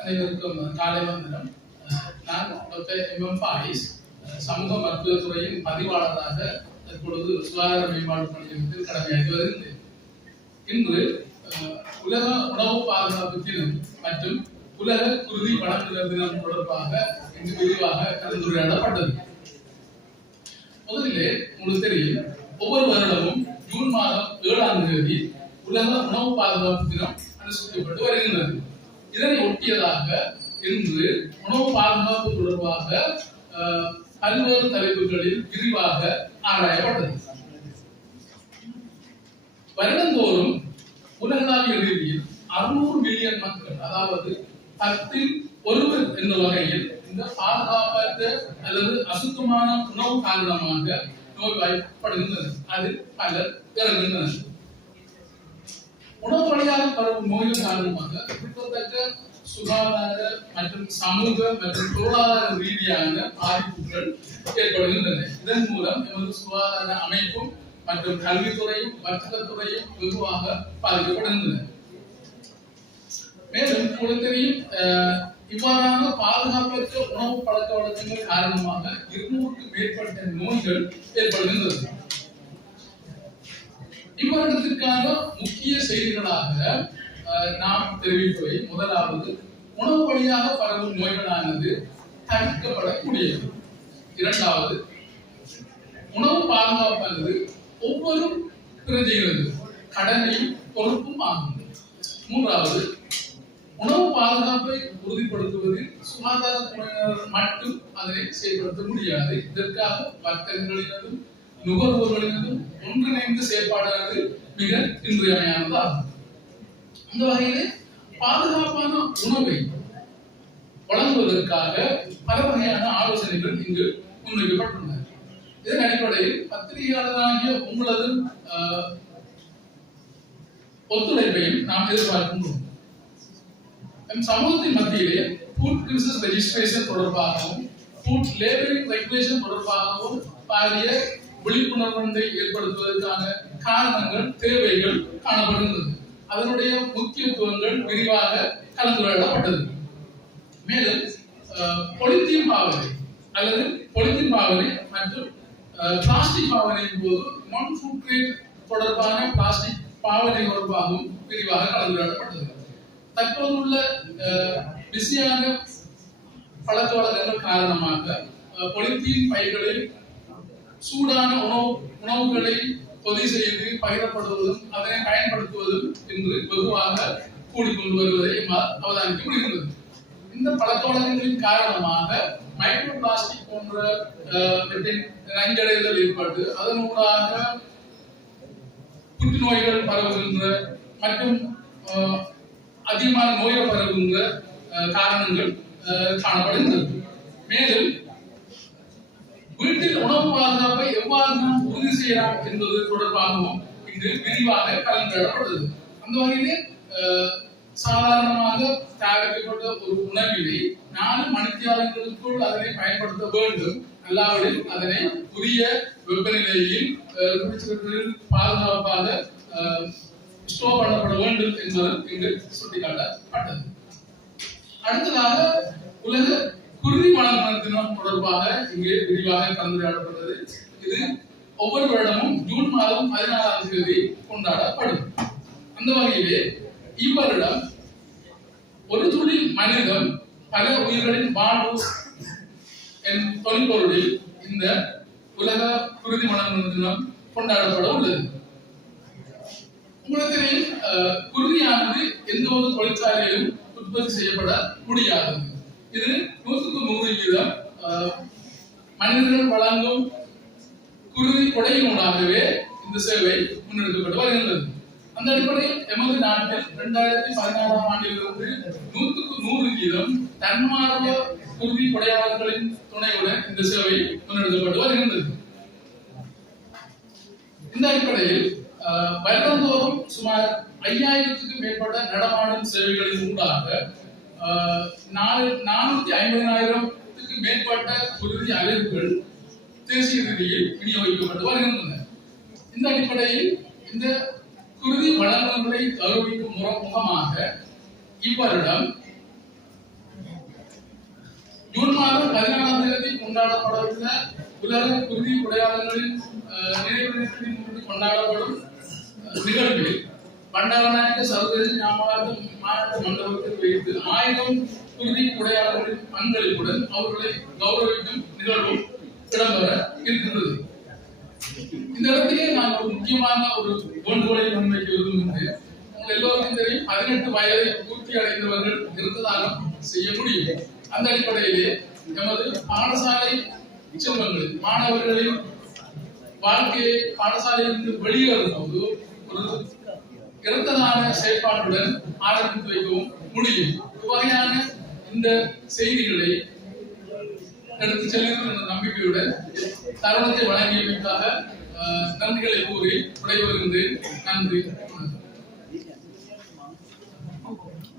அனைவருக்கும் காலை வந்தனம். நான் டாக்டர் எம் ஃபாரிஸ், சமூக மருத்துவத்துறையின் பதிவாளராக தற்பொழுது சுகாதார மேம்பாடு பணியில் கடமையாற்றி வருகின்றேன். இன்று உலக உணவு பாதுகாப்பு தினம் மற்றும் உலக குருதி வழங்குதல் தினம் தொடர்பாக இங்கு விரிவாக கலந்துரையாடப்பட்டது. முதலிலே உங்களுக்கு தெரியும், ஒவ்வொரு வருடமும் ஜூன் மாதம் 7ஆம் தேதி உலக உணவு பாதுகாப்பு தினம் அனுசரிக்கப்பட்டு வருகின்றது. இதனை ஒட்டியதாக இன்று உணவு பாதுகாப்பு தொடர்பாக பல்வேறு தலைப்புகளில் விரிவாக ஆராயப்பட்டது. வருடந்தோறும் உலகளாவிய ரீதியில் 600 மில்லியன் மக்கள், அதாவது 10இல் 1 என்ற வகையில் இந்த பாதுகாப்பற்ற அல்லது அசுத்தமான உணவு காரணமாக நோய்வாய்ப்படுகின்றனர். அதில் பலர் இறங்குகின்றனர். உணவு வழியாக பரவும் நோய்கள் காரணமாக குறிப்பிடத்தக்க சுகாதார மற்றும் சமூக மற்றும் பொருளாதார ரீதியான பாதிப்புகள் ஏற்படுகின்றன. இதன் மூலம் எமது சுகாதார அமைப்பும் மற்றும் கல்வித்துறையும் வர்த்தகத்துறையும் வெகுவாக பாதிக்கப்படுகின்றன. மேலும் உங்களுக்கு தெரியும், இவ்வாறான பாதுகாப்பற்ற உணவு பழக்க வழக்கங்கள் காரணமாக 200க்கும் மேற்பட்ட நோய்கள் ஏற்படுகின்றது. இவ்வருடத்திற்கான முக்கிய செய்திகளாக நாம் தெரிவிப்பவை: முதலாவது, உணவு வழியாக பரவும் நோய்களானது தடுக்கப்படக்கூடியது. இரண்டாவது, உணவு பாதுகாப்பானது ஒவ்வொரு பிரஜைகளது கடமையும் பொறுப்பும் ஆகும். மூன்றாவது, உணவு பாதுகாப்பை உறுதிப்படுத்துவதில் சுகாதாரத்துறையினர் மட்டும் அதனை செயல்படுத்த முடியாது. இதற்காக வர்த்தகங்களினதும் நுகர்வோர்களினதும் ஒன்றிணைந்து செயல்பாடானது மிக இன்றியமையானதாகும். அந்த வகையிலே பாதுகாப்பான உணவை வழங்குவதற்காக பல வகையான ஆலோசனைகள் இங்கு முன்வைக்கப்பட்டுள்ளன. இதன் அடிப்படையில் பத்திரிகையாளராகிய உங்களது ஒத்துழைப்பையும் நாம் எதிர்பார்க்கின்றோம். சமூகத்தின் மத்தியிலே ஃபுட் பிசினஸ் ரெஜிஸ்ட்ரேஷன் தொடர்பாகவும் ஃபுட் லேபலிங் ரெகுலேஷன் தொடர்பாகவும் பாரிய விழிப்புணர்வை ஏற்படுத்துவதற்கான காரணங்கள், தேவைகள் காணப்படுகின்றது. அதனுடைய முக்கியத்துவங்கள் விரிவாக கலந்துரையாடப்பட்டது. மேலும் பொலித்தீன் பாவனை அல்லது பொலித்தீன் பாவனை மற்றும் பிளாஸ்டிக் பாவனையின் போது நான் ஃபுட் கிரேட் தொடர்பான பிளாஸ்டிக் பாவனை தொடர்பாகவும் விரிவாக கலந்துரையாடப்பட்டது. தற்போதுள்ள பிஸியான பழக்க வழக்கங்கள் காரணமாக பொலித்தீன் பைகளில் சூடான உணவுகளை பொதி செய்து பகிரப்படுவதும் அதனை பயன்படுத்துவதும் இன்று வெகுவாக கூடிக்கொண்டு வருவதை அவதானிக்க முடிகிறது. இந்த பழக்க வழக்கங்களின் காரணமாக மைக்ரோ பிளாஸ்டிக் போன்ற நஞ்சடைதல் ஏற்பட்டு அதனூடாக புற்றுநோய்கள் பரவுகின்ற மற்றும் அதிகமான நோய்கள் பரவுகின்ற காரணங்கள் காணப்படுகின்றது. மேலும் வீட்டில் உணவு பாதுகாப்பை எவ்வாறு நாம் உறுதி செய்யலாம் என்பது தொடர்பாகவும் இன்று விரிவாக கலந்துரையாடப்பட்டது. அந்த வகையிலே சாதாரணமாக தயாரிக்கப்பட்ட ஒரு உணவினை 4 மணித்தியாலங்களுக்குள் அதனை பயன்படுத்த வேண்டும். அல்லாவிடில் அதனை உரிய வெப்பநிலையில் பாதுகாப்பாக ஸ்டோர் பண்ணப்பட வேண்டும் என்பது இங்கு சுட்டிக்காட்டப்பட்டது. அடுத்ததாக, உலக குருதி வழங்குதல் தினம் தொடர்பாக இங்கே விரிவாக கலந்துரையாடப்பட்டது. இது ஒவ்வொரு வருடமும் ஜூன் மாதம் 14ஆம் தேதி கொண்டாடப்படும். அந்த வகையிலே இவ்வருடம் ஒரு துளி மனிதம் பல உயிர்களின் வாழ்வு என் தொல்பொருளில் இந்த உலக குருதி வழங்குதல் தினம் கொண்டாடப்பட உள்ளது. உங்களுக்கு தெரியும், குருதியானது எந்த ஒரு தொழிற்சாலையிலும் உற்பத்தி செய்யப்பட முடியாதது. இது 100% மனிதர்கள் வழங்கும் குருதி கொடையினூடாகவே இந்த சேவை முன்னெடுக்கப்பட்டு வருகின்றது. அந்த அடிப்படையில் எமது நாட்டில் 2014ஆம் ஆண்டிலிருந்து 100% தன்மார்ப குருதி கொடையாளர்களின் துணையுடன் இந்த சேவை முன்னெடுக்கப்பட்டு வருகின்றது. இந்த அடிப்படையில் வருடந்தோறும் சுமார் 5000க்கும் மேற்பட்ட நடமாடும் சேவைகளின் ஊடாக 450,000க்கு மேற்பட்ட குருதி அலகுகள் தேசிய ரீதியில் விநியோகிக்கப்பட்டு வருகின்றன. இந்த அடிப்படையில் இந்த குருதி வழங்குகளை கௌரவிக்கும் முகமாக இவ்வருடம் ஜூன் மாதம் 14ஆம் தேதி கொண்டாடப்படவுள்ள உலக குருதி உடையாளர்களின் நினைவு தினத்தின் முன்பு கொண்டாடப்படும் நிகழ்வில் பண்டாரநாயக்க சர்வதேச ஞாபகார்த்த மாநாட்டு மண்டபத்தில் வைத்து 1000 குருதி உடையாளர்களின் பங்களிப்புடன் அவர்களை கௌரவிக்கும் நிகழ்வும் இடம்பெற இருக்கின்றது. இந்த இடத்திலே நான் ஒரு முக்கியமான ஒரு வேண்டுகோளை முன்வைக்க விரும்புகின்றேன். உங்கள் எல்லோருக்கும் தெரியும், 18 வயதை பூர்த்தி அடைந்தவர்கள் விருத்ததானம் செய்ய முடியும். அந்த அடிப்படையிலே எமது பாடசாலை செல்வங்கள் மாணவர்களின் வாழ்க்கையை பாடசாலையிலிருந்து வெளியேறும் போது ஒரு இரத்ததான செயற்பாட்டுடன் ஆரம்பித்து வைக்கவும் முடியும். இவ்வகையான இந்த செய்திகளை எடுத்து செல்கின்ற நம்பிக்கையுடன் தருணத்தை வழங்கியமைக்காக நன்றிகளை கூறி விடைபெறுகின்றேன். நன்றி.